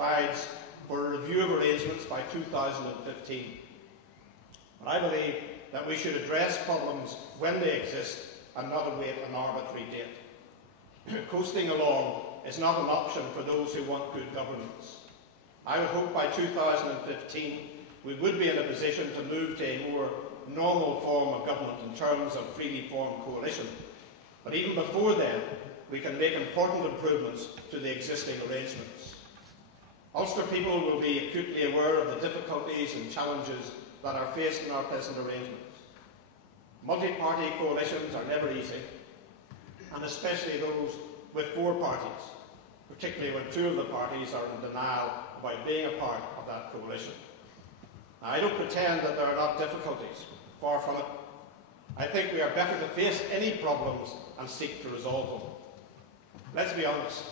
provides for a review of arrangements by 2015. But I believe that we should address problems when they exist and not await an arbitrary date. Coasting along is not an option for those who want good governance. I would hope by 2015 we would be in a position to move to a more normal form of government in terms of freely formed coalition. But even before then, we can make important improvements to the existing arrangements. Ulster people will be acutely aware of the difficulties and challenges that are faced in our present arrangements. Multi-party coalitions are never easy, and especially those with four parties, particularly when two of the parties are in denial about being a part of that coalition. Now, I don't pretend that there are not difficulties, far from it. I think we are better to face any problems and seek to resolve them. Let's be honest,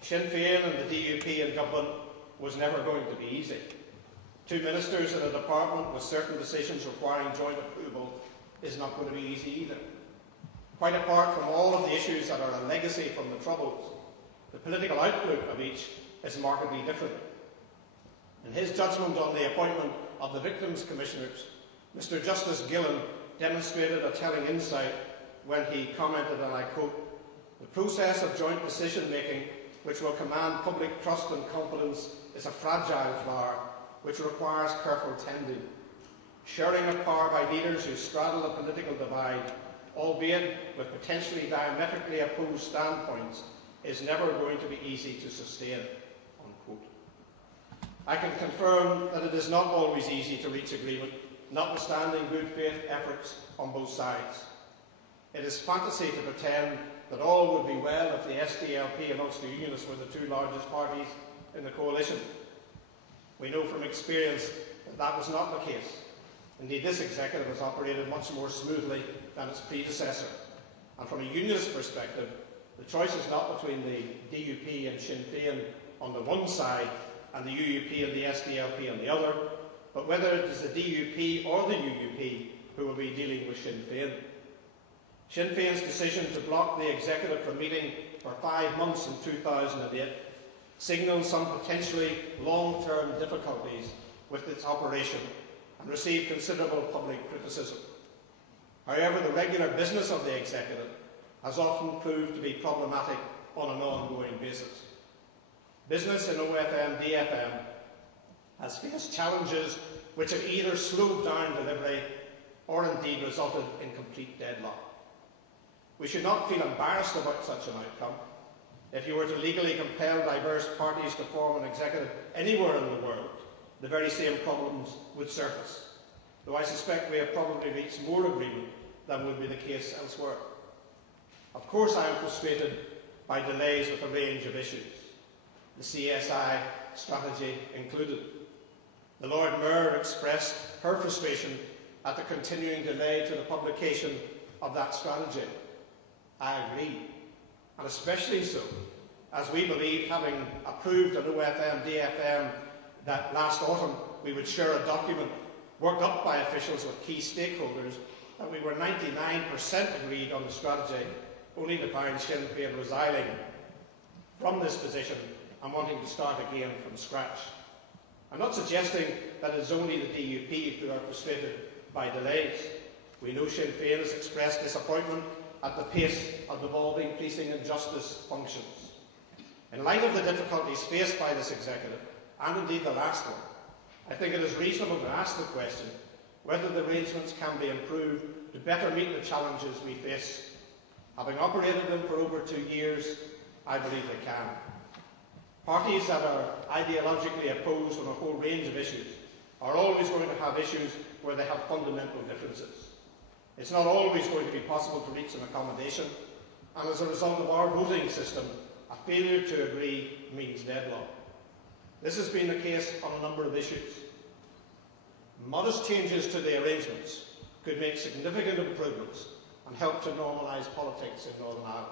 Sinn Féin and the DUP in government was never going to be easy. Two ministers in a department with certain decisions requiring joint approval is not going to be easy either. Quite apart from all of the issues that are a legacy from the Troubles, the political outlook of each is markedly different. In his judgment on the appointment of the Victims Commissioners, Mr Justice Gillen demonstrated a telling insight when he commented, and I quote, "The process of joint decision-making which will command public trust and confidence is a fragile flower which requires careful tending. Sharing of power by leaders who straddle the political divide, albeit with potentially diametrically opposed standpoints, is never going to be easy to sustain." Unquote. I can confirm that it is not always easy to reach agreement, notwithstanding good faith efforts on both sides. It is fantasy to pretend that all would be well if the SDLP and Ulster Unionists were the two largest parties in the coalition. We know from experience that that was not the case. Indeed, this executive has operated much more smoothly than its predecessor. And from a unionist perspective, the choice is not between the DUP and Sinn Féin on the one side and the UUP and the SDLP on the other, but whether it is the DUP or the UUP who will be dealing with Sinn Féin. Sinn Féin's decision to block the executive from meeting for 5 months in 2008 signals some potentially long-term difficulties with its operation and received considerable public criticism. However, the regular business of the executive has often proved to be problematic on an ongoing basis. Business in OFM-DFM has faced challenges which have either slowed down delivery or indeed resulted in complete deadlock. We should not feel embarrassed about such an outcome. If you were to legally compel diverse parties to form an executive anywhere in the world, the very same problems would surface, though I suspect we have probably reached more agreement than would be the case elsewhere. Of course, I am frustrated by delays with a range of issues, the CSI strategy included. The Lord Mayor expressed her frustration at the continuing delay to the publication of that strategy. I agree, and especially so, as we believe, having approved an OFM-DFM that last autumn we would share a document worked up by officials with key stakeholders, that we were 99% agreed on the strategy, only to find Sinn Féin resigning from this position and wanting to start again from scratch. I'm not suggesting that it is only the DUP who are frustrated by delays. We know Sinn Féin has expressed disappointment at the pace of devolving policing and justice functions. In light of the difficulties faced by this executive, and indeed the last one, I think it is reasonable to ask the question whether the arrangements can be improved to better meet the challenges we face. Having operated them for over 2 years, I believe they can. Parties that are ideologically opposed on a whole range of issues are always going to have issues where they have fundamental differences. It's not always going to be possible to reach an accommodation, and as a result of our voting system, a failure to agree means deadlock. This has been the case on a number of issues. Modest changes to the arrangements could make significant improvements and help to normalise politics in Northern Ireland.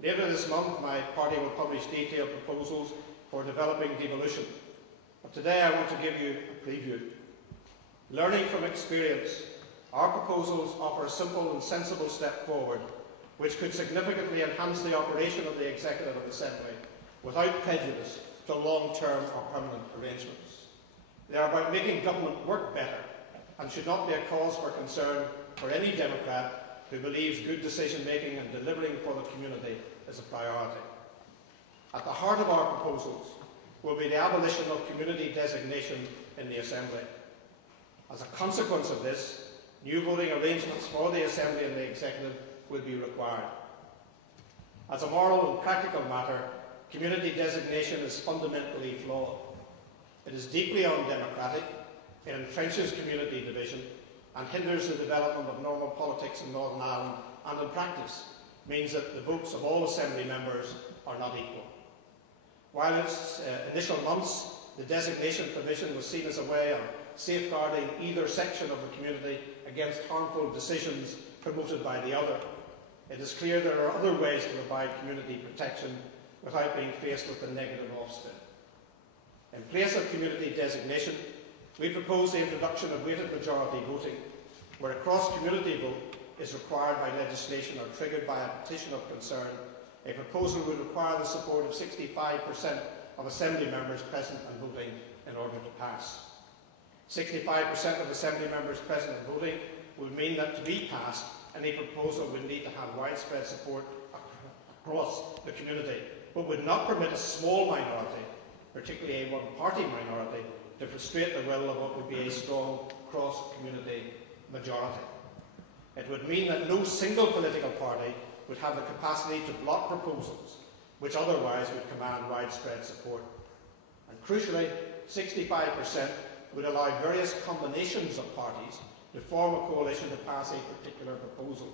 Later this month, my party will publish detailed proposals for developing devolution. But today I want to give you a preview. Learning from experience, our proposals offer a simple and sensible step forward which could significantly enhance the operation of the Executive and Assembly without prejudice to long-term or permanent arrangements. They are about making government work better and should not be a cause for concern for any Democrat who believes good decision-making and delivering for the community is a priority. At the heart of our proposals will be the abolition of community designation in the Assembly. As a consequence of this, new voting arrangements for the Assembly and the Executive will be required. As a moral and practical matter, community designation is fundamentally flawed. It is deeply undemocratic, it entrenches community division and hinders the development of normal politics in Northern Ireland, and in practice means that the votes of all Assembly members are not equal. While in its initial months the designation provision was seen as a way of safeguarding either section of the community against harmful decisions promoted by the other, it is clear there are other ways to provide community protection without being faced with the negative offspin. In place of community designation, we propose the introduction of weighted majority voting, where a cross-community vote is required by legislation or triggered by a petition of concern. A proposal would require the support of 65% of Assembly members present and voting in order to pass. 65% of Assembly members present and voting would mean that to be passed, any proposal would need to have widespread support across the community, but would not permit a small minority, particularly a one-party minority, to frustrate the will of what would be a strong cross-community majority. It would mean that no single political party would have the capacity to block proposals which otherwise would command widespread support. And crucially, 65% would allow various combinations of parties to form a coalition to pass a particular proposal.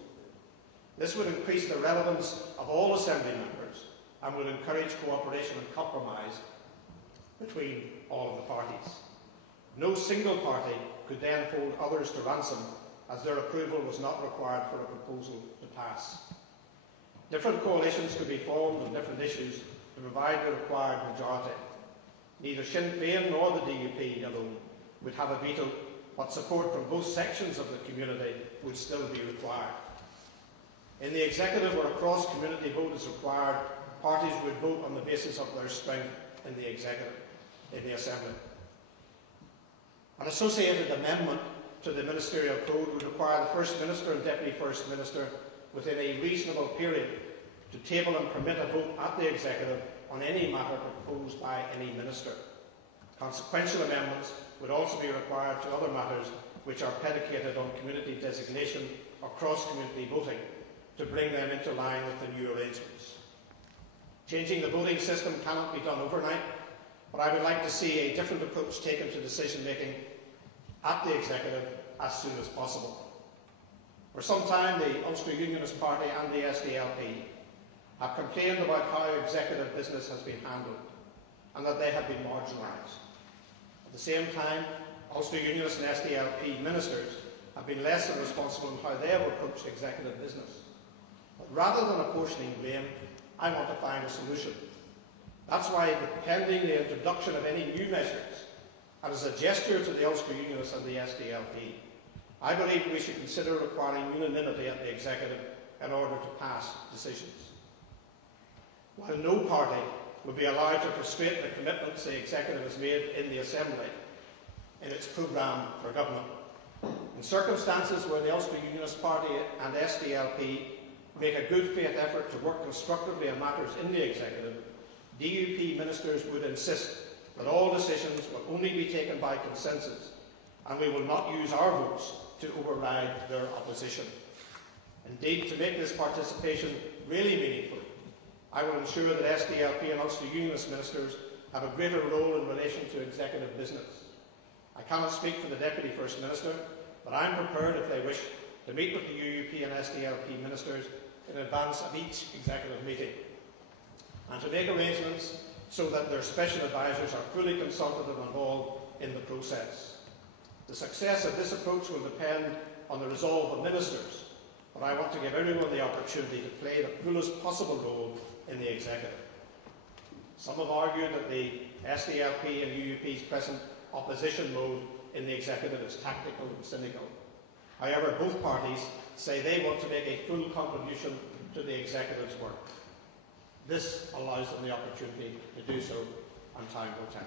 This would increase the relevance of all Assembly members and would encourage cooperation and compromise between all of the parties. No single party could then hold others to ransom, as their approval was not required for a proposal to pass. Different coalitions could be formed on different issues to provide the required majority. Neither Sinn Féin nor the DUP alone would have a veto, but support from both sections of the community would still be required. In the Executive, where a cross-community vote is required, parties would vote on the basis of their strength in the Executive, in the Assembly. An associated amendment to the Ministerial Code would require the First Minister and Deputy First Minister within a reasonable period to table and permit a vote at the Executive on any matter proposed by any Minister. Consequential amendments would also be required to other matters which are predicated on community designation or cross-community voting to bring them into line with the new arrangements. Changing the voting system cannot be done overnight, but I would like to see a different approach taken to decision-making at the Executive as soon as possible. For some time, the Ulster Unionist Party and the SDLP have complained about how executive business has been handled and that they have been marginalised. At the same time, Ulster Unionist and SDLP ministers have been less than responsible in how they have approached executive business. But rather than apportioning blame, I want to find a solution. That's why, pending the introduction of any new measures, and as a gesture to the Ulster Unionists and the SDLP, I believe we should consider requiring unanimity at the Executive in order to pass decisions. While no party will be allowed to frustrate the commitments the Executive has made in the Assembly in its programme for government, in circumstances where the Ulster Unionist Party and SDLP make a good faith effort to work constructively on matters in the Executive, DUP ministers would insist that all decisions will only be taken by consensus, and we will not use our votes to override their opposition. Indeed, to make this participation really meaningful, I will ensure that SDLP and Ulster Unionist ministers have a greater role in relation to executive business. I cannot speak for the Deputy First Minister, but I am prepared, if they wish, to meet with the UUP and SDLP ministers in advance of each executive meeting, and to make arrangements so that their special advisers are fully consulted and involved in the process. The success of this approach will depend on the resolve of ministers, but I want to give everyone the opportunity to play the fullest possible role in the Executive. Some have argued that the SDLP and UUP's present opposition mode in the Executive is tactical and cynical. However, both parties say they want to make a full contribution to the Executive's work. This allows them the opportunity to do so, and time will tell.